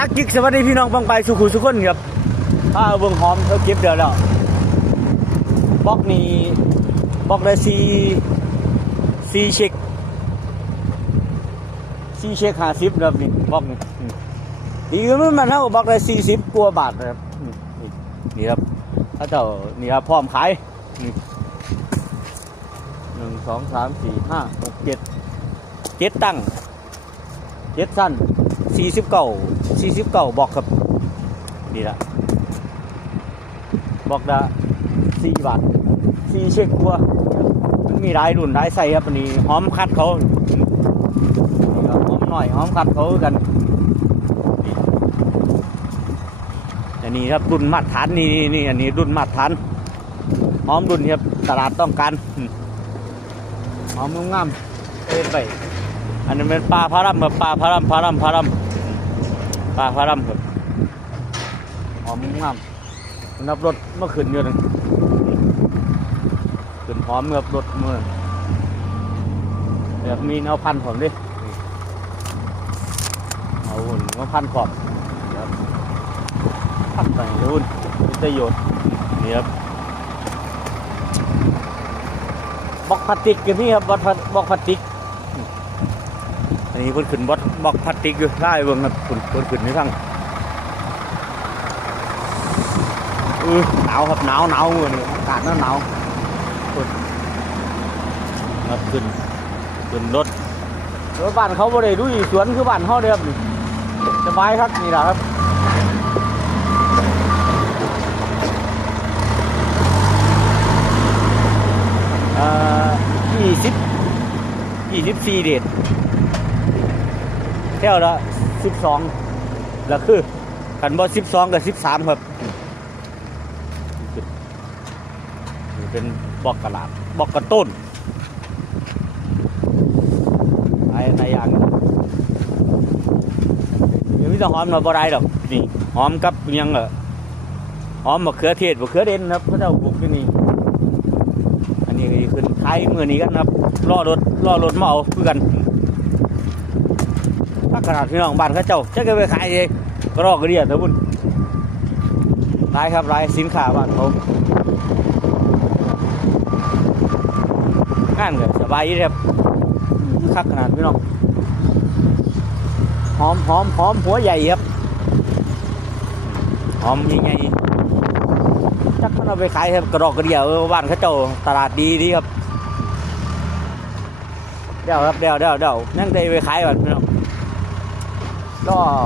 สักกิกสวัสดีพี่น้องฟังไปสุขุสุขคนครับถ้าเบิ่งหอมเขาเก็บเดี๋ยวแล้วบล็อกนี้บล็อกได้ซีซีเช็คซีเช็คห้าสิบครับนี่บล็อกนี้ดีก็มันมันเท่ากับบล็อกได้สี่สิบกว่าบาทนะครับนี่ครับถ้าเจ้านี่ครับพร้อมขายหนึ่งสองสามสี่ห้าหกเจ็ดเจ็ดตั้งเจ็ดสั้น สี่สิบเก้าสี่สิบเก้าบอกครับ นี่ละบอกละสี่บาทสี่เช็คกว่ามันมีหลายรุ่นหลายไส้ครับอันนี้หอมคัดเขาหอมหน่อยหอมคัดเขากันอันนี้ครับรุ่นมาตรฐานนี่นี่นี่อันนี้รุ่นมาตรฐานหอมรุ่นครับตลาดต้องการหอมงามๆเอ็นไปอันนี้เป็นปลาพารัมครับปลาพารัมพารัมพารัม ปลาพารัมครับหอมงามนับรถเมื่อคืนอยู่นึงขึ้นพร้อมกับรถเมื่อแบบมีแนวพันผมดิเอาหุ่นมาพันขอบยวพันไปรุ่นมีประโยชน์นี่ครับบล็อกพลาสติกกันนี่ครับบอกพลาบล็อกพลาสติก อันนี้เพิ่นขึ้นบล็อกบล็อกพลาสติกอยู่ได้เบิ่งครับเพิ่นเพิ่นขึ้นนี่ทั้งเออหนาวครับหนาวหนาวมื้อนี้อากาศหนาหนาวเพิ่นครับขึ้นขึ้นรถรถบ้านเขาบ่ได้ดูสวนคือบ้านเฮาเด้อครับนี่สบายครับนี่ล่ะครับเอ่อ20 24เดท เที่ยวละสิบสองแล้วคือขันบอสิบสองกับสิบสามครับเป็นบอกกระลาดบอกกระต้นไอ้ในอย่างยังไม่ต้องหอมมาบ่ได้ดอกนี่หอมกับยังเหรอหอมมะเขือเทศมะเขือเด่นครับพระเจ้าปลูกที่นี่อันนี้ก็ขึ้นขายมือนี้กันครับล่อรถล่อรถมาเอาคือกัน ถ้าขนาดพี่น้องบ้านเขาเจ้าจะก็ไปขายเองก็รอกกระเดียดเถอะบุญรายครับรายสินค้าบ้านเขางานเก็สบายดีครับคักขนาดพี่น้องหอมหอมหอมหัวใหญ่ครับหอมยังไงจักมันเอาไปขายครับกระรอกกระเดียวบ้านเขาเจ้าตลาดดีดีครับเดี๋ยวครับเดี๋ยวเดี๋ยวเดี๋ยวนั่งได้ไปขายบ้านพี่น้อง ก็